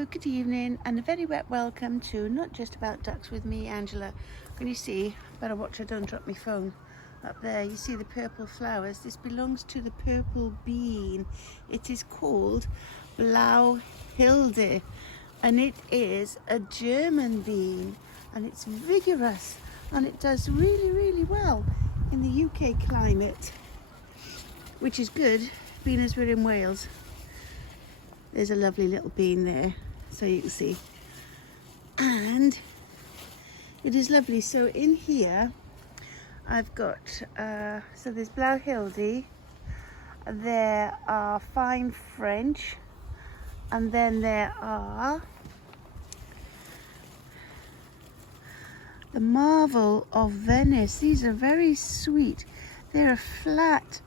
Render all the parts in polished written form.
Hello, good evening, and a very wet welcome to Not Just About Ducks with me, Angela. Can you see? Better watch I don't drop my phone. Up there, you see the purple flowers. This belongs to the purple bean. It is called Blauhilde, and it is a German bean, and it's vigorous, and it does really well in the UK climate, which is good, being as we're in Wales. There's a lovely little bean there, so you can see. And it is lovely. So in here, I've got, so there's Blauhilde, there are fine French, and then there are the Marvel of Venice. These are very sweet. They're a flat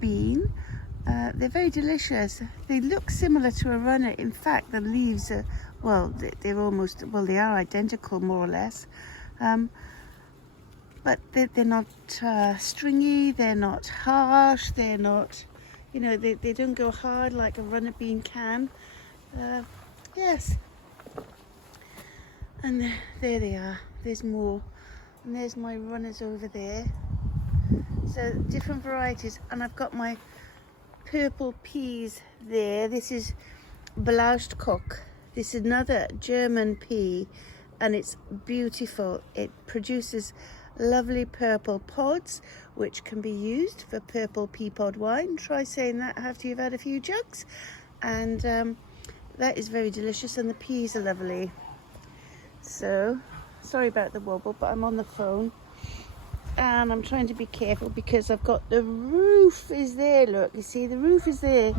bean. They're very delicious. They look similar to a runner. In fact, the leaves are, well, they are identical more or less. But they're not stringy, they're not harsh, they're not, they don't go hard like a runner bean can. Yes. And there they are. There's more. And there's my runners over there. So different varieties. And I've got my purple peas there. This is Blauschkock. This is another German pea, and it's beautiful. It produces lovely purple pods, which can be used for purple pea pod wine. Try saying that after you've had a few jugs, and that is very delicious, and the peas are lovely. So sorry about the wobble, but I'm on the phone and I'm trying to be careful because I've got the roof is there. Look, you see the roof is there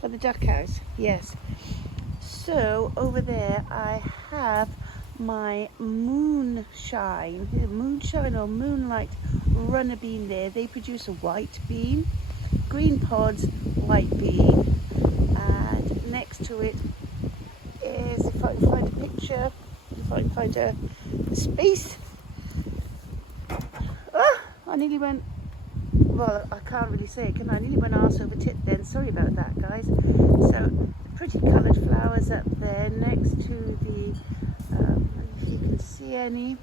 for the duck house. Yes. So over there I have my moonshine or moonlight runner bean there. They produce a white bean, green pods, white bean, and next to it is, if I can find a picture, if I can find a space. I nearly went, well, I can't really say it, can I? I nearly went arse over tit then. Sorry about that, guys. So, pretty coloured flowers up there next to the, if you can see any,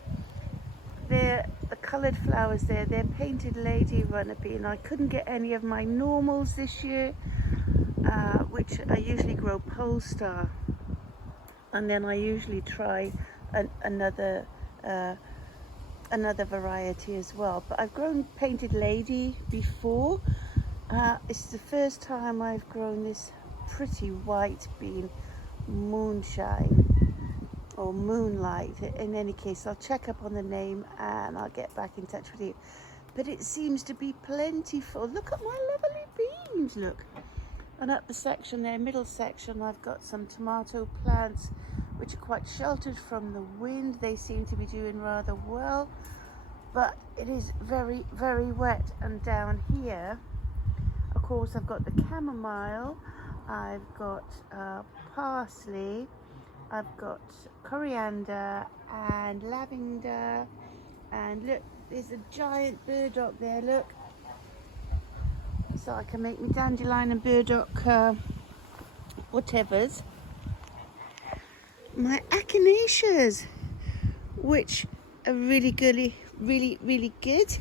they're the coloured flowers there. They're painted lady runner bean. I couldn't get any of my normals this year, which I usually grow Polestar. And then I usually try another variety as well, but I've grown painted lady before. It's the first time I've grown this pretty white bean, moonshine or moonlight. In any case, I'll check up on the name and I'll get back in touch with you. But it seems to be plentiful. Look at my lovely beans, look. And up the section there, middle section, I've got some tomato plants which are quite sheltered from the wind. They seem to be doing rather well, but it is very wet. And down here, of course, I've got the chamomile, I've got parsley, I've got coriander and lavender, and look, there's a giant burdock there, look. So I can make me dandelion and burdock whatevers. My echinaceas, which are really good,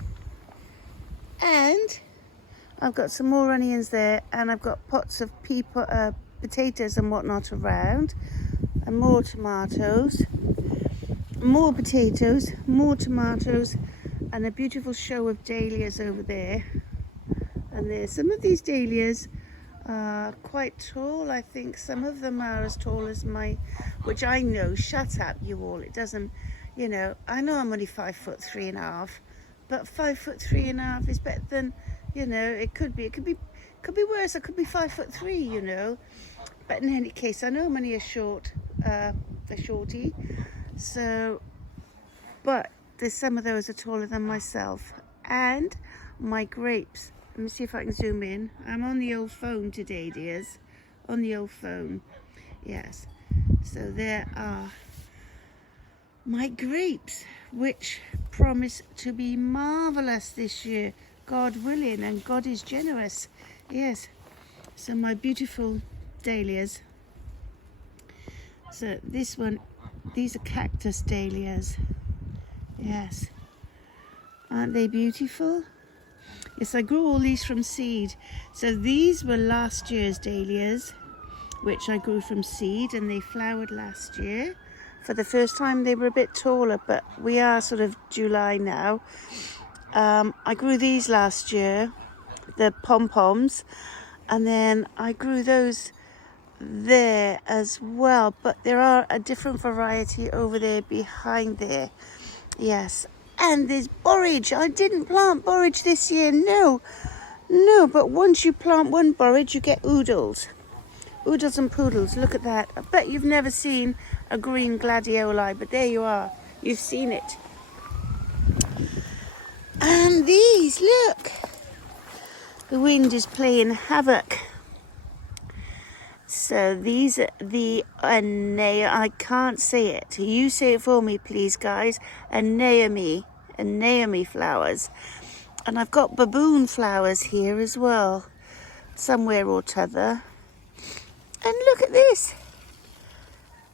and I've got some more onions there, and I've got pots of potatoes and whatnot around, and more tomatoes, more potatoes, more tomatoes, and a beautiful show of dahlias over there. And there's some of these dahlias are quite tall. I think some of them are as tall as my, which I know, shut up you all, it doesn't, I know I'm only 5'3½", but 5'3½" is better than, it could be worse. I could be 5'3", but in any case, I know I'm only a shorty, so, but there's some of those are taller than myself. And my grapes, let me see if I can zoom in. I'm on the old phone today, dears. On the old phone. Yes. So there are my grapes, which promise to be marvellous this year, God willing, and God is generous. Yes. So my beautiful dahlias. So this one, these are cactus dahlias. Yes. Aren't they beautiful? Yes, I grew all these from seed. So these were last year's dahlias, which I grew from seed, and they flowered last year. For the first time they were a bit taller, but we are sort of July now. I grew these last year, the pom-poms, and then I grew those there as well, but there are a different variety over there behind there. Yes, and there's borage. I didn't plant borage this year, no, but once you plant one borage you get oodles and poodles. Look at that. I bet you've never seen a green gladioli, but there you are, you've seen it. And these, look, the wind is playing havoc. So these are the I can't say it. You say it for me, please, guys. Anemones flowers. And I've got baboon flowers here as well, somewhere or t'other. And look at this.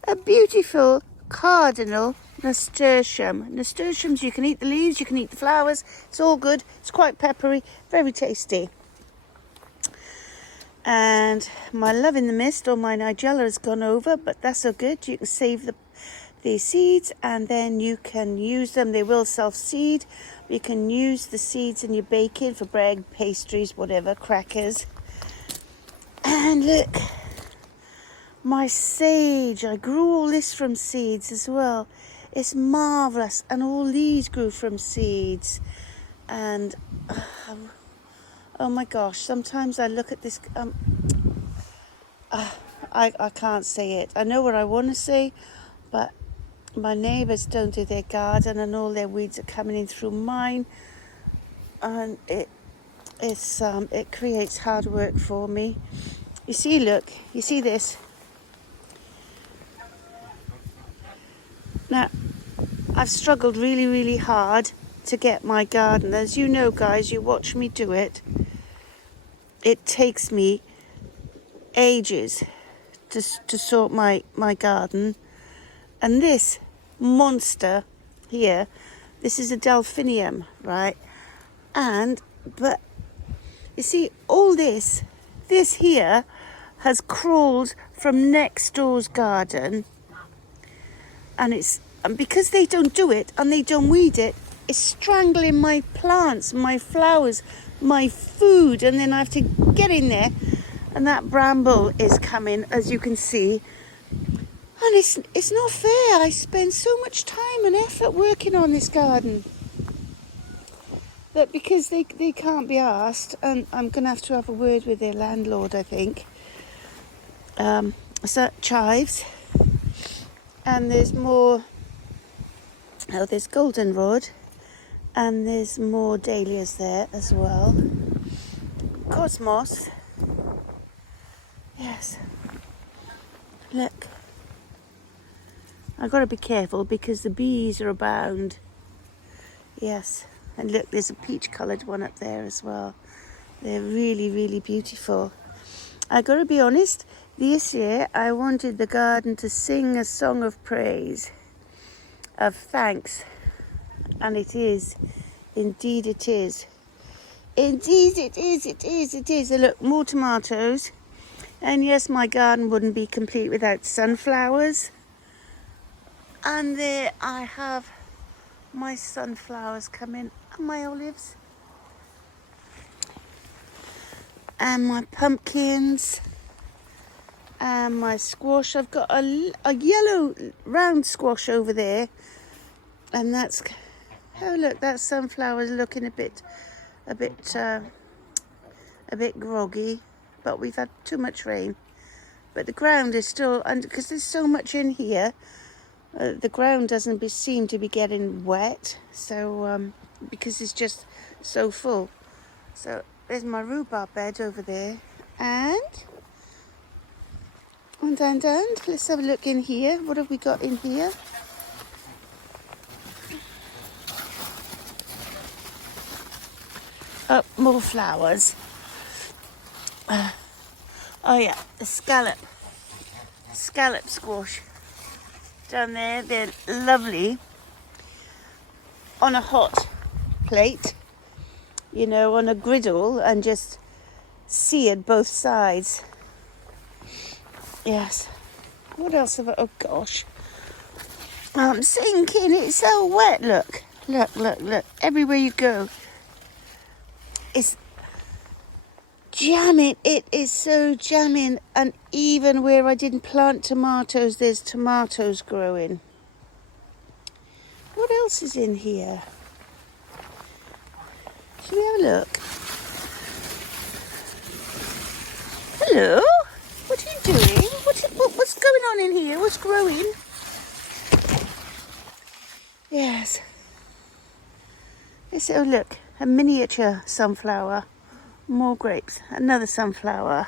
A beautiful cardinal nasturtium. Nasturtiums, you can eat the leaves, you can eat the flowers. It's all good. It's quite peppery, very tasty. And my love in the mist, or my nigella, has gone over, but that's so good. You can save the seeds and then you can use them. They will self-seed. You can use the seeds in your baking for bread, pastries, whatever, crackers. And look, my sage. I grew all this from seeds as well. It's marvellous. And all these grew from seeds. And oh my gosh, sometimes I look at this, I can't say it. I know what I want to say, but my neighbours don't do their garden and all their weeds are coming in through mine. And it creates hard work for me. You see, look, you see this? Now, I've struggled really, really hard to get my garden. As you know, guys, you watch me do it. It takes me ages to sort my garden. And this monster here, this is a delphinium, right? But you see, all this here has crawled from next door's garden, and because they don't do it and they don't weed it, it's strangling my plants, my flowers, my food, and then I have to get in there, and that bramble is coming, as you can see. And it's not fair. I spend so much time and effort working on this garden that because they can't be asked, and I'm going to have a word with their landlord, I think. So chives, and there's more. Oh, there's goldenrod, and there's more dahlias there as well. Cosmos. Yes. Look. I've got to be careful because the bees are abound. Yes. And look, there's a peach coloured one up there as well. They're really, really beautiful. I've got to be honest, this year I wanted the garden to sing a song of praise, of thanks. And it is. Indeed it is. Indeed it is, it is, it is. And look, more tomatoes. And yes, my garden wouldn't be complete without sunflowers. And there I have my sunflowers coming, and my olives, and my pumpkins, and my squash. I've got a yellow round squash over there, and that's, oh look, that sunflower's looking a bit groggy, but we've had too much rain. But the ground is still, and because there's so much in here, the ground doesn't seem to be getting wet, so because it's just so full. So there's my rhubarb bed over there, and let's have a look in here. What have we got in here? Oh, more flowers. Oh yeah, the scallop squash. down there. They're lovely on a hot plate, you know, on a griddle, and just seared both sides. Yes. What else have I? Oh gosh, I'm sinking. It's so wet. Look, look, look, look. Everywhere you go, it's jamming. It is so jamming. And even where I didn't plant tomatoes, there's tomatoes growing. What else is in here? Shall we have a look? Hello? What are you doing? What's going on in here? What's growing? Yes. Oh look, a miniature sunflower. More grapes. Another sunflower.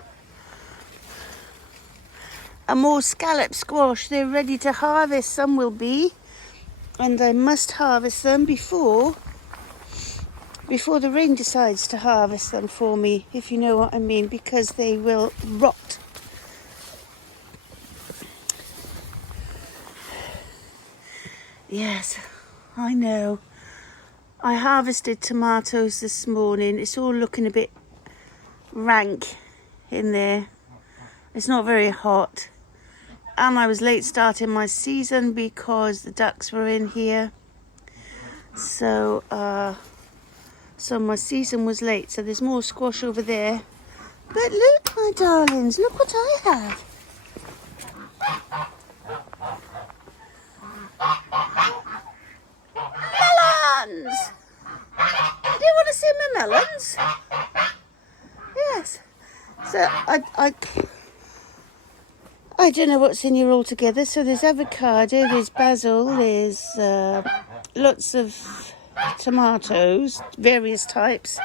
And more scallop squash. They're ready to harvest. Some will be. And I must harvest them before the rain decides to harvest them for me, if you know what I mean, because they will rot. Yes, I know. I harvested tomatoes this morning. It's all looking a bit rank in there. It's not very hot. And I was late starting my season because the ducks were in here. So my season was late. So there's more squash over there. But look, my darlings, look what I have. Melons! Do you want to see my melons? Yes. So I don't know what's in here altogether. So there's avocado, there's basil, there's lots of tomatoes, various types.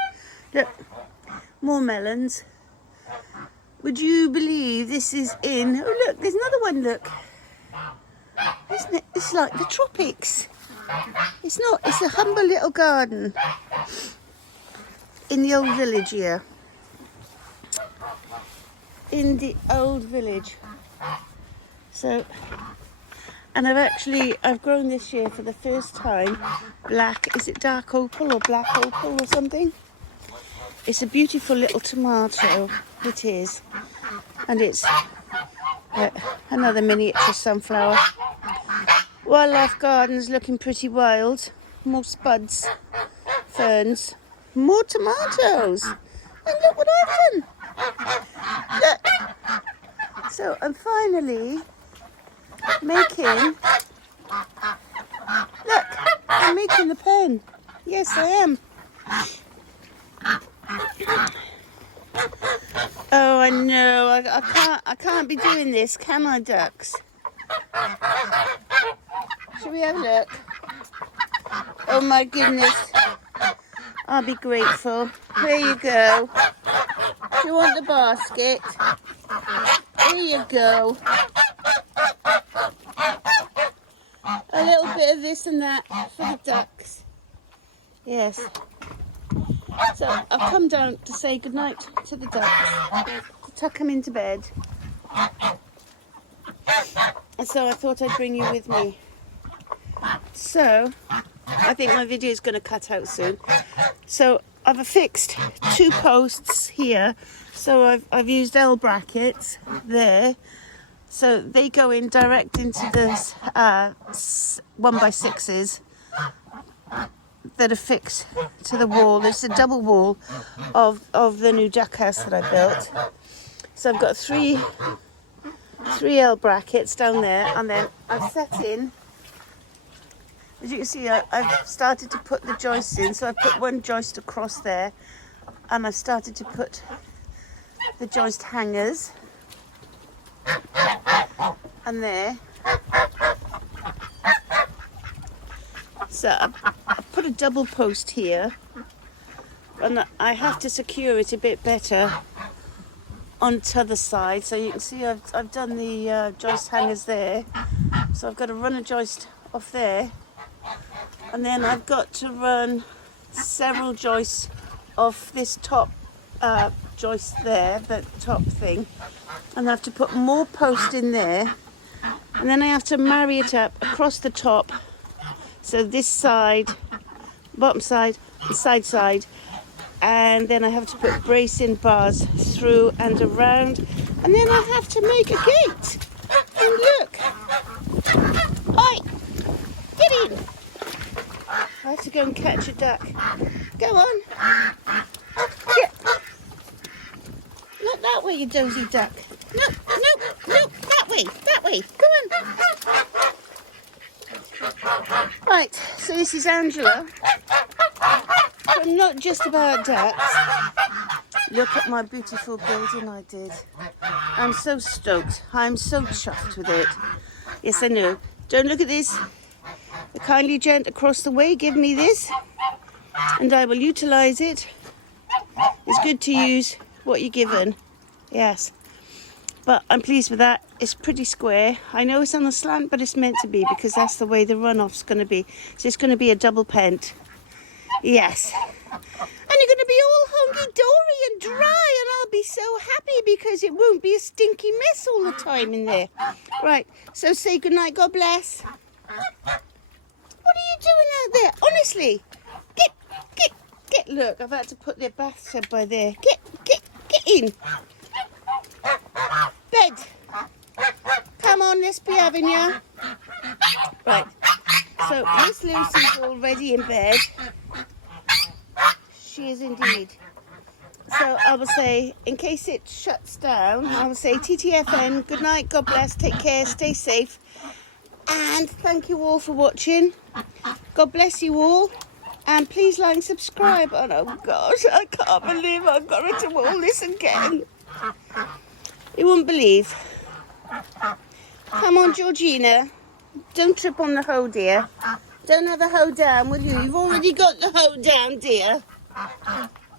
Look, more melons. Would you believe this is in... Oh look, there's another one, look. Isn't it? It's like the tropics. It's not, it's a humble little garden in the old village here. In the old village. So, and I've grown this year for the first time black, is it dark opal or black opal or something? It's a beautiful little tomato, it is. And it's another miniature sunflower. Wildlife gardens looking pretty wild. More spuds, ferns, more tomatoes. And look what I've done. Look. So I'm finally making, look, I'm making the pen. Yes, I am. Oh, I know. I can't be doing this, can I, ducks? Shall we have a look? Oh my goodness. I'll be grateful. There you go. Do you want the basket? There you go. A little bit of this and that for the ducks. Yes. So I've come down to say goodnight to the ducks, to tuck them into bed. And so I thought I'd bring you with me. So I think my video is going to cut out soon. So I've affixed 2 posts here. So I've used L brackets there. So they go in direct into this 1x6s that are fixed to the wall. It's a double wall of the new duck house that I built. So I've got three L brackets down there, and then I've set in, as you can see, I've started to put the joists in. So I put one joist across there, and I've started to put the joist hangers, and there. So I put a double post here, and I have to secure it a bit better on the other side. So you can see I've done the joist hangers there. So I've got to run a joist off there, and then I've got to run several joists off this top joist there, that top thing, and I have to put more post in there, And then I have to marry it up across the top. So this side, bottom side, and side. And then I have to put bracing bars through and around. And then I have to make a gate. And look. Oi! Get in! I have to go and catch a duck. Go on. Get. Not that way, you dozy duck. No, that way. Go on. Right, so this is Angela. I'm not just about ducks. Look at my beautiful building I did. I'm so stoked. I'm so chuffed with it. Yes, I know. Don't look at this. A kindly gent across the way gave me this, and I will utilise it. It's good to use what you're given. Yes. But I'm pleased with that. It's pretty square. I know it's on a slant, but it's meant to be because that's the way the runoff's going to be. So it's going to be a double pent. Yes. And you're going to be all hunky-dory and dry, and I'll be so happy because it won't be a stinky mess all the time in there. Right, so say goodnight, God bless. What are you doing out there? Honestly, get, look, I've had to put their bathtub by there. Get in. Bed. Come on, let's be having you. Right, so Miss Lucy's already in bed. She is indeed. So I will say, in case it shuts down, I will say TTFN, good night, God bless, take care, stay safe. And thank you all for watching. God bless you all. And please like and subscribe. And oh gosh, I can't believe I've got to do all this again. You wouldn't believe. Come on, Georgina. Don't trip on the hoe, dear. Don't have the hoe down, will you? You've already got the hoe down, dear.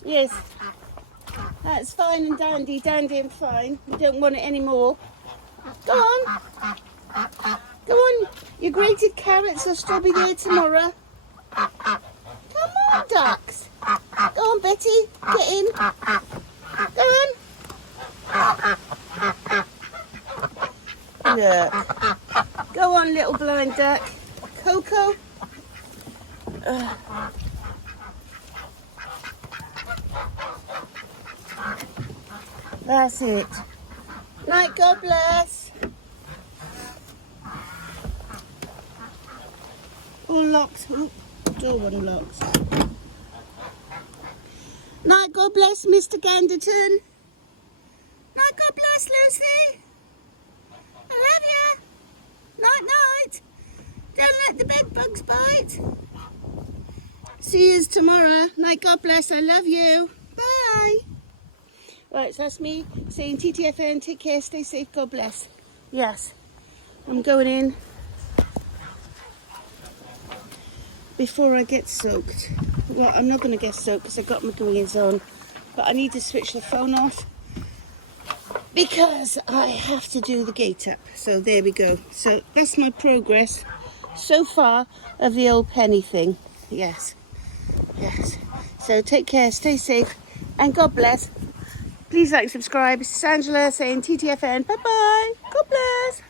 Yes. That's fine and dandy and fine. You don't want it anymore. Go on. Go on. Your grated carrots will still be there tomorrow. Come on, ducks. Go on, Betty. Get in. Go on. Look. Go on, little blind duck. Coco. That's it. Night, God bless. All locked. Oop, door wasn't locked. Night, God bless, Mr. Ganderton. Night, God bless, Lucy. I love ya. Night. Don't let the bed bugs bite. See yous tomorrow. Night, God bless. I love you. Bye. Right, so that's me saying TTFN, take care, stay safe, God bless. Yes, I'm going in before I get soaked. Well, I'm not going to get soaked because I've got my goings on, but I need to switch the phone off because I have to do the gate up. So there we go. So that's my progress so far of the old penny thing. Yes. So take care, stay safe, and God bless. Please like and subscribe. This is Angela saying TTFN. Bye-bye. God bless.